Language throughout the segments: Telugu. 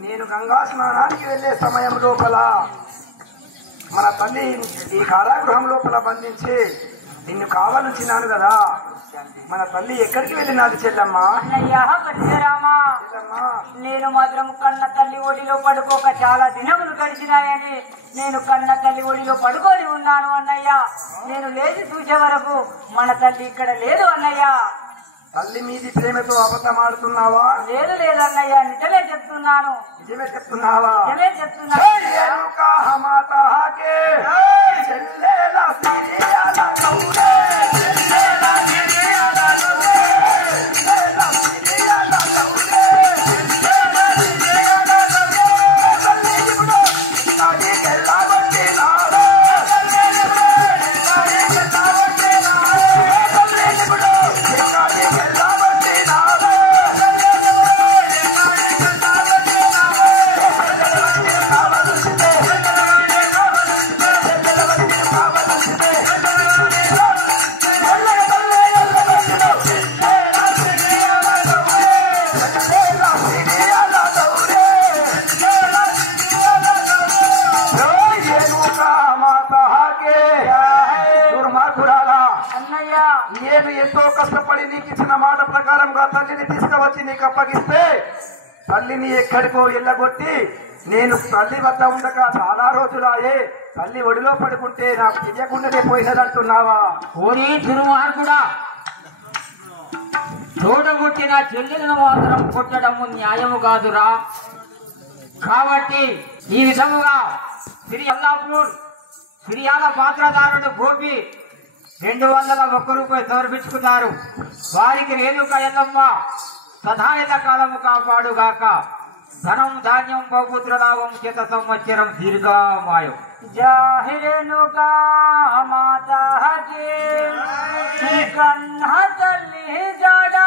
నేను గంగా స్నానానికి వెళ్లే సమయం లోపల మన తల్లి ఈ కారాగృహం లోపల బంధించి నిన్ను కావాలొచ్చినాను కదా. మన తల్లి ఎక్కడికి వెళ్ళినది చెల్లమ్మ? నేను మాత్రం కన్న తల్లి ఒడిలో పడుకోక చాలా దినములు గడిచినాయని నేను కన్న తల్లి ఒడిలో పడుకొని ఉన్నాను అన్నయ్య. నేను లేచి చూసే వరకు మన తల్లి ఇక్కడ లేదు అన్నయ్య. తల్లి మీది ప్రేమతో అబద్ధం ఆడుతున్నావా? లేదు లేదన్నయ్య, నిజమే చెప్తున్నాను. నిజమే చెప్తున్నావా? నిజమే చెప్తున్నాను. నేను ఎంతో కష్టపడి నీకు ఇచ్చిన మాట ప్రకారంగా తల్లిని తీసుకువచ్చి నీకు అప్పగిస్తే తల్లిని ఎక్కడికో ఎల్లగొట్టి నేను తల్లి వద్ద ఉండక చాలా రోజులాయే. తల్లి ఒడిలో పడుకుంటే నాకు తెలియకుండానే పోయినదంటున్నావా? ఓరి దుర్మార్గుడా, తోడగొట్టిన చెల్లెలను మాత్రం కొట్టడము న్యాయము కాదురా. కాబట్టి ఈ విధముగా శ్రీ అల్లాపూర్ ఫిర్యాల పాత్రదారుడు గోపి 201 రూపాయలు సమర్పించుకున్నారు. వారికి రేణుక ఎల్లమ్మ సదాయత కాలము కాపాడుగాక. ధనం ధాన్యం బహుపుత్ర లాభం చేత సంవత్సరం దీర్ఘమాయం. జై రేణుకా మాతా కీ కన్న తల్లి జాడా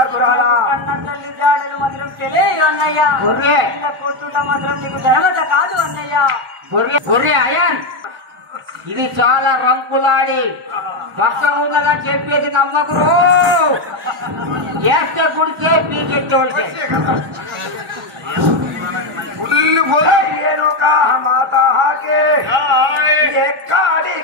దుర్మార్గురాలా కన్న తల్లి జాడలు మాత్రం తెలియదు అన్నయ్య. కొట్టుట మాత్రం నీకు ధర్మత కాదు అన్నయ్య. అయాన్ ఇది చాలా రంకులాడి పక్కముందగా చెప్పేది నమ్మకురు. చేస్తే గుడిచే పీకెట్టోడితే మాతా హాకే ఎక్కడి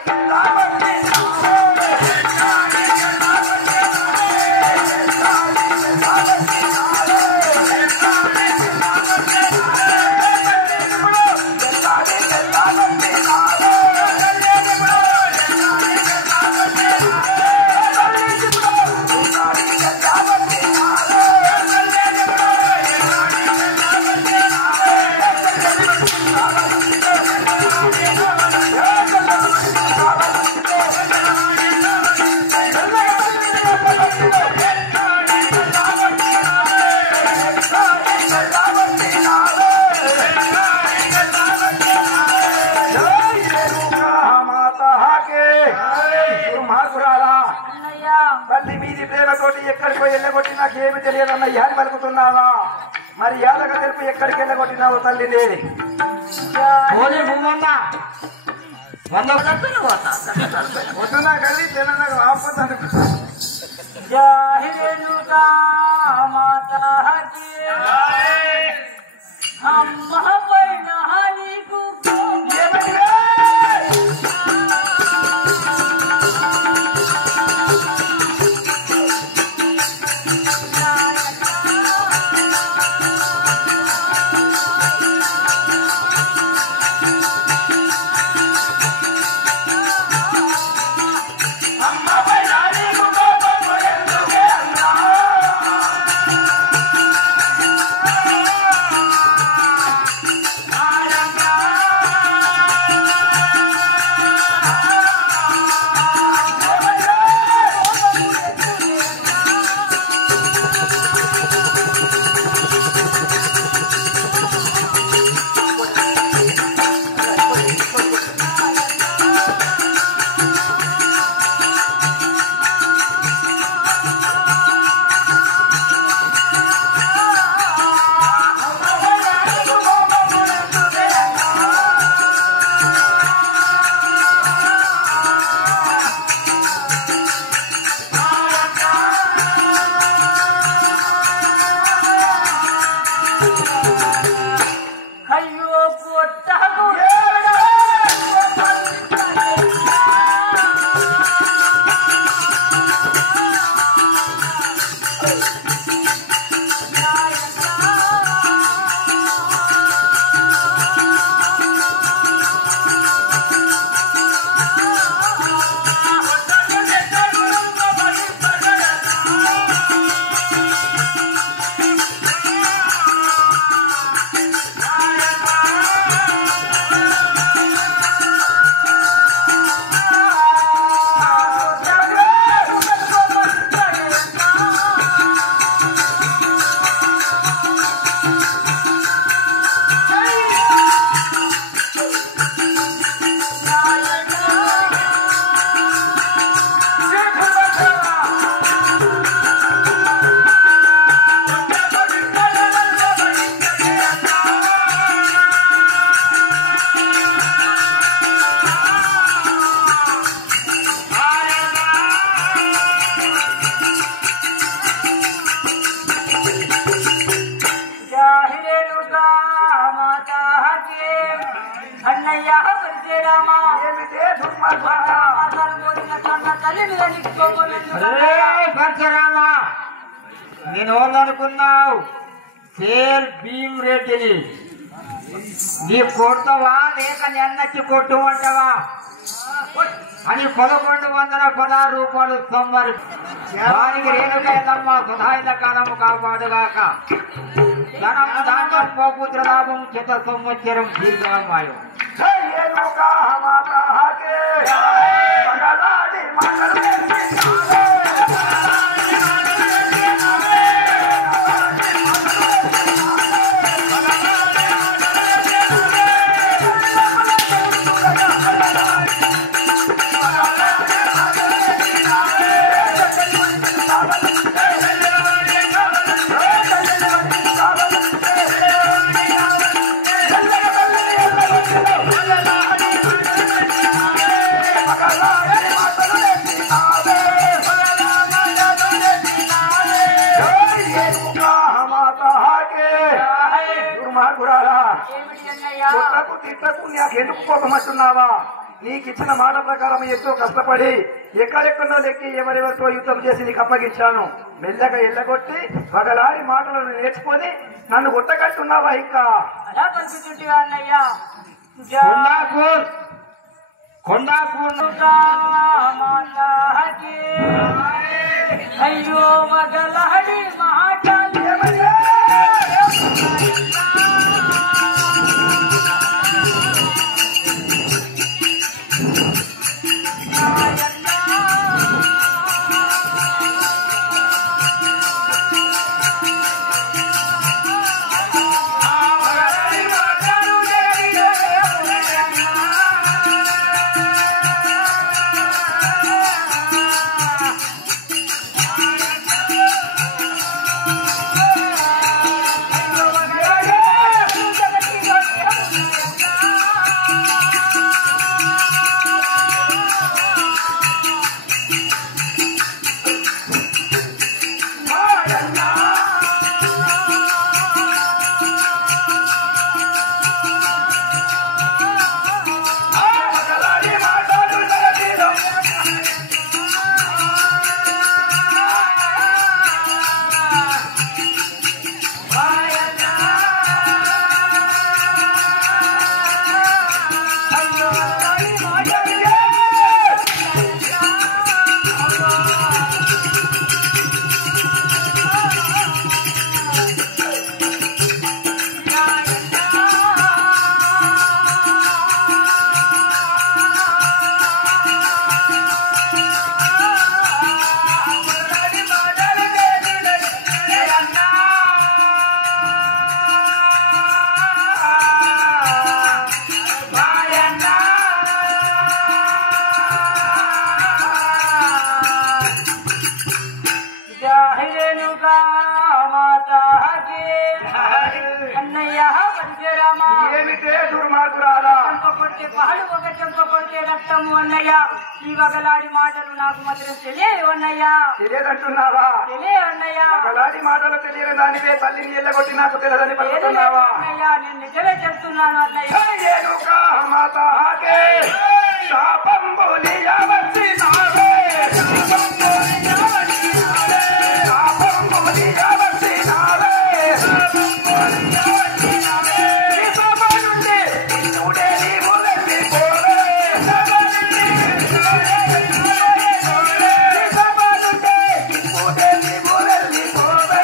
తల్లి మీది ప్రేమతోటి ఎక్కడికి పోయి వెళ్ళగొట్టి నాకేమి తెలియదన్న యాది పలుకుతున్నావా? మరి యాదగా తెలుపు ఎక్కడికి వెళ్ళగొట్టినావు తల్లిని? వద్దునా కలిసి తెలంగాణ ఆపదాను నేను అనుకున్నావు సేల్ భీమ్ రెడ్డిని నీ కొడతావా లేక నిన్నచ్చి కొట్టుమంటావా అని 1116 రూపాయలు సొమ్మరి వారికి రేణుకైతమ్మ సుధాయిత కాలము కాపాడుగాక ధనము ధాన్యం పౌపుత్ర లాభం చిత సంవత్సరం దీర్ఘమాయం గురాలా ఏమిటి అన్నయ్యా? కొట్టకు తిట్టకు నాకెందుకు కోపమంటున్నావా? నీకు ఇచ్చిన మాట ప్రకారం ఎంతో కష్టపడి ఎక్కడెక్కడో లెక్కి ఎవరెవరితో యుద్ధం చేసి నీకు అప్పగించాను. మెల్లగా ఎల్లగొట్టి పగలాడి మాటలను నేర్చుకొని నన్ను కొట్టగట్టున్నావా? ఇంకా అలా పలుకుతుంటివా అన్నయ్యా? కొండాపూర్ కొండాపూర్ మాతాకి అయ్యో మగలహడి మాటలు అన్నయ్య పరిచయరామా ఏమిటే దుర్మార్గురాలా? చెంప కొడితే పాలు ఒక చెంప కొడితే రక్తము అన్నయ్య. ఈ వగలాడి మాటలు నాకు మాత్రం తెలియదు అన్నయ్య. తెలియదంటున్నావా? తెలియదు అన్నయ్య. పగలాడి మాటలు తెలియని దానివే తల్లిని ఎల్లగొట్టి నాకు తెలియదని లేదు పలుకుతున్నావా? అన్నయ్య, నేను నిజమే చెప్తున్నాను అన్నయ్య. ఏనుకా మాతాకే శాపంబులియ వచ్చినావే, శాపంబులియ వచ్చినావే. ఈ సభ నుండి ఇప్పుడే నీవు వెళ్ళిపోవే. ఈ సభ నుండి ఇప్పుడే నీవు వెళ్ళిపోవే.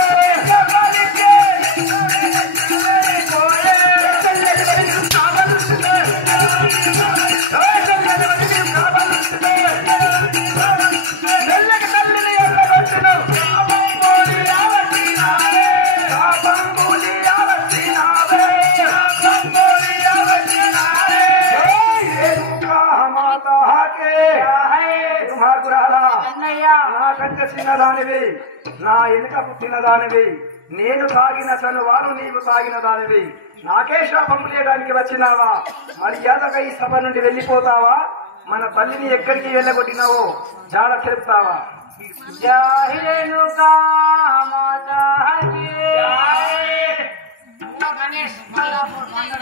మెల్లకి తల్లిని ఎల్లగొట్టును. శాపంబులియ వచ్చినావే. ఏనుకా మాతాకే దుర్మార్గురాలా, అన్నయ్య నాకంటే చిన్నదానివి, నా వెనుక పుట్టిన దానివి, నేను తాగిన చనువాలు నీవు తాగిన దానివి, నాకే శాపం లేయడానికి వచ్చినావా? మర్యాదగా ఈ సభ నుండి వెళ్ళిపోతావా? మన తల్లిని ఎక్కడికి వెళ్ళగొట్టినావో జాడ చెప్తావా? జాహిరేణుకా మాతాకి